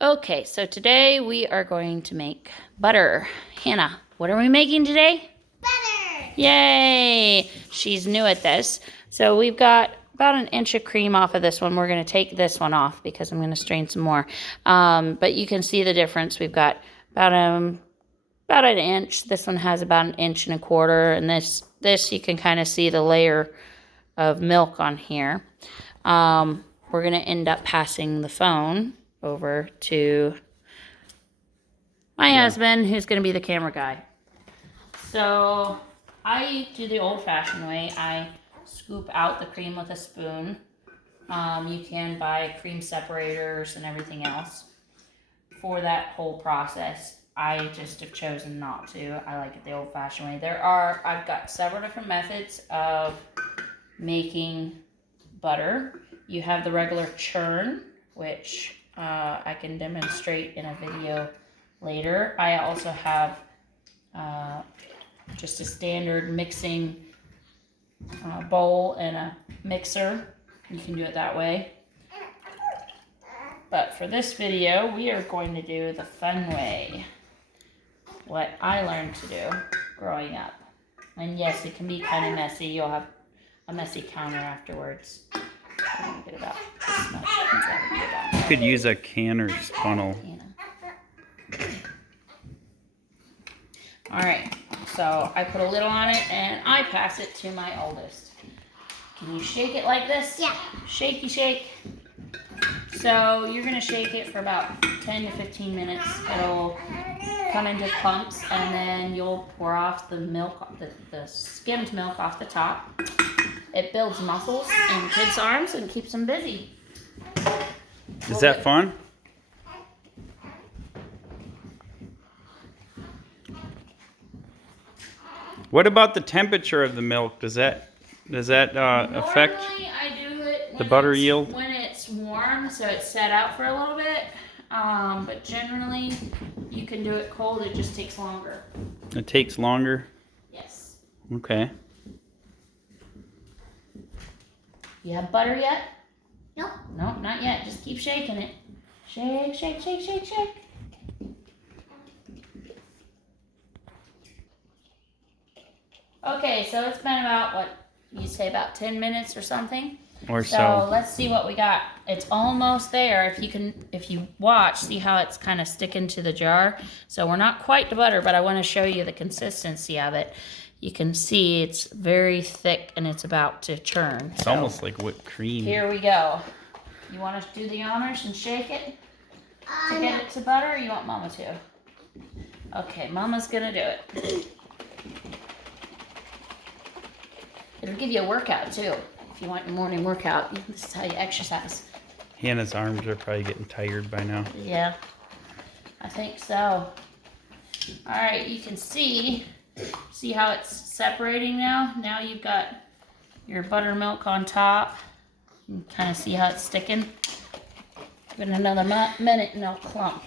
Okay, so today we are going to make butter. Hannah, what are we making today? Butter! Yay! She's new at this. So we've got about an inch of cream off of this one. We're going to take this one off because I'm going to strain some more. But you can see the difference. We've got about an inch. This one has about an inch and a quarter. And this you can kind of see the layer of milk on here. We're going to end up passing the phone over to my husband, who's going to be the camera guy. So I do the old-fashioned way. I scoop out the cream with a spoon. You can buy cream separators and everything else for that whole process. I just have chosen not to. I like it the old-fashioned way. I've got several different methods of making butter. You have the regular churn, which I can demonstrate in a video later. I also have just a standard mixing bowl and a mixer. You can do it that way. But for this video, we are going to do the fun way. What I learned to do growing up. And yes, it can be kind of messy. You'll have a messy counter afterwards. I'm gonna get about this much. You could use a canner's funnel. Alright, so I put a lid on it and I pass it to my oldest. Can you shake it like this? Yeah. Shaky shake. So you're going to shake it for about 10 to 15 minutes. It'll come into clumps and then you'll pour off the milk, the skimmed milk off the top. It builds muscles in kids' arms and keeps them busy. Is that fun? What about the temperature of the milk? Does that affect Normally, I do it when the butter it's, yield? when it's warm, so it's set out for a little bit. But generally, you can do it cold. It just takes longer. It takes longer? Yes. Okay. You have butter yet? Nope. No, not yet. Just keep shaking it. Shake, shake, shake, shake, shake. Okay, so it's been about, what, you say about 10 minutes or something? Or So so. let's see what we got. It's almost there. If you watch, see how it's kind of sticking to the jar. So we're not quite to butter, but I want to show you the consistency of it. You can see it's very thick and it's about to churn. It's almost like whipped cream. Here we go. You want to do the honors and shake it to get it to butter, or you want Mama to? Okay, Mama's gonna do it. It'll give you a workout too. If you want your morning workout, this is how you exercise. Hannah's arms are probably getting tired by now. Yeah, I think so. All right, you can see how it's separating now? Now you've got your buttermilk on top. You can kind of see how it's sticking. Give it another minute and it'll clump.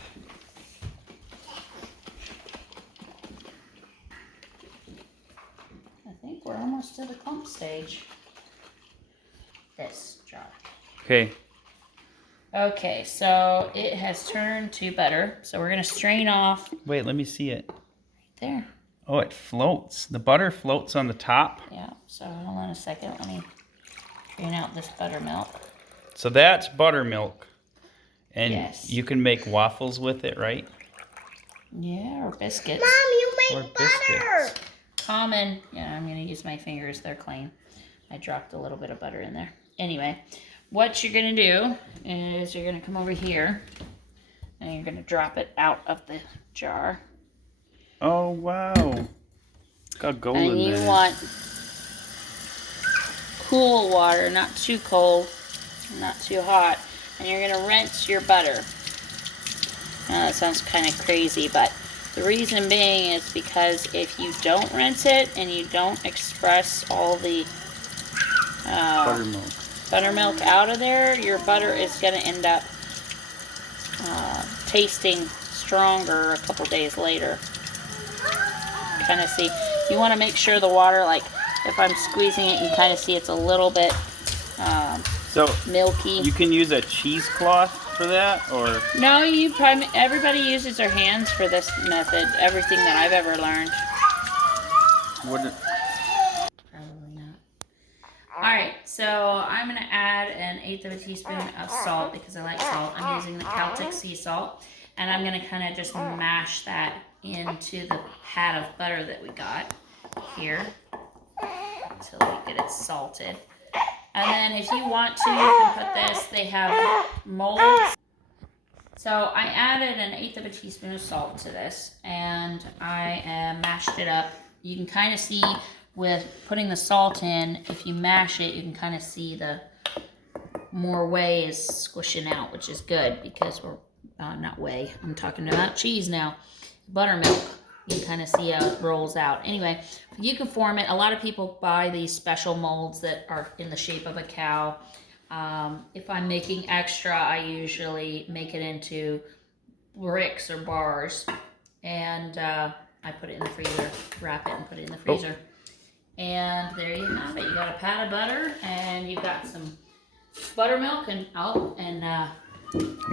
I think we're almost to the clump stage. This jar. Okay. Okay, so it has turned to butter. So we're going to strain off Wait, let me see it. there. Oh, it floats. The butter floats on the top. Yeah, so hold on a second. Let me drain out this buttermilk. So that's buttermilk. And Yes. you can make waffles with it, right? Yeah, or biscuits. Mom, you Or make butter! biscuits. Common. Yeah, I'm going to use my fingers. They're clean. I dropped a little bit of butter in there. Anyway, what you're going to do is you're going to come over here and you're going to drop it out of the jar. Oh, wow. Look how golden And you that is. want cool water, not too cold, not too hot. And you're going to rinse your butter. Now that sounds kind of crazy, but the reason being is because if you don't rinse it and you don't express all the Buttermilk. buttermilk out of there, your butter is going to end up tasting stronger a couple days later. Kind of see, you want to make sure the water, like if I'm squeezing it, you kind of see it's a little bit So milky. you can use a cheesecloth for that, or? No, everybody uses their hands for this method. Everything that I've ever learned. Would Probably not. All right, so I'm gonna add 1/8 of a teaspoon of salt because I like salt. I'm using the Celtic sea salt, and I'm gonna kind of just mash that into the pat of butter that we got here until we get it salted. And then if you want to, you can put this. They have molds. So I added 1/8 of a teaspoon of salt to this, and I mashed it up. You can kind of see with putting the salt in, if you mash it, you can kind of see the more whey is squishing out, which is good because we're, not whey, I'm talking about cheese now. Buttermilk, you can kind of see how it rolls out. Anyway, you can form it. A lot of people buy these special molds that are in the shape of a cow. If I'm making extra, I usually make it into bricks or bars, and I put it in the freezer, wrap it and put it in the freezer. And there you have it. You got a pat of butter, and you've got some buttermilk, and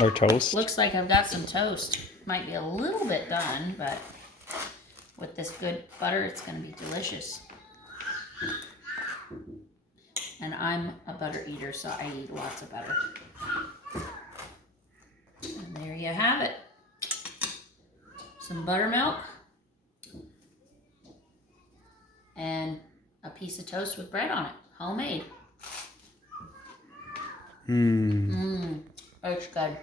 or toast? looks like I've got some toast. Might be a little bit done, but with this good butter, it's going to be delicious. And I'm a butter eater, so I eat lots of butter. And there you have it. Some buttermilk and a piece of toast with bread on it, homemade. It's good.